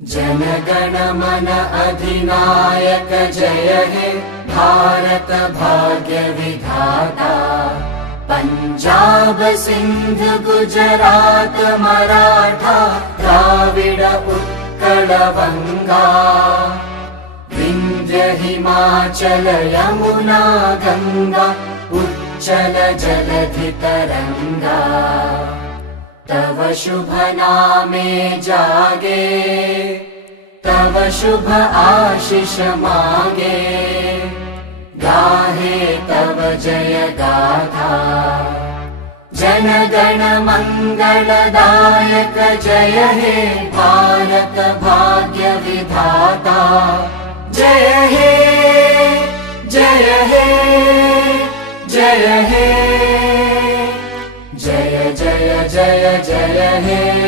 जनगण मन अधिनायक जय हे भारत भाग्य विधाता। पंजाब सिंध गुजरात मराठा द्राविड उत्कल बंगा। विंध्य हिमाचल यमुना गंगा उच्चल जलधि तरंगा। तव शुभ नामे जागे तव शुभ आशीष मागे। गाहे तव जय गाथा जन गण मंगलदायक जय हे भारत भाग्य विधाता। जय हे जय हे जय हे जय जय जय जय हे।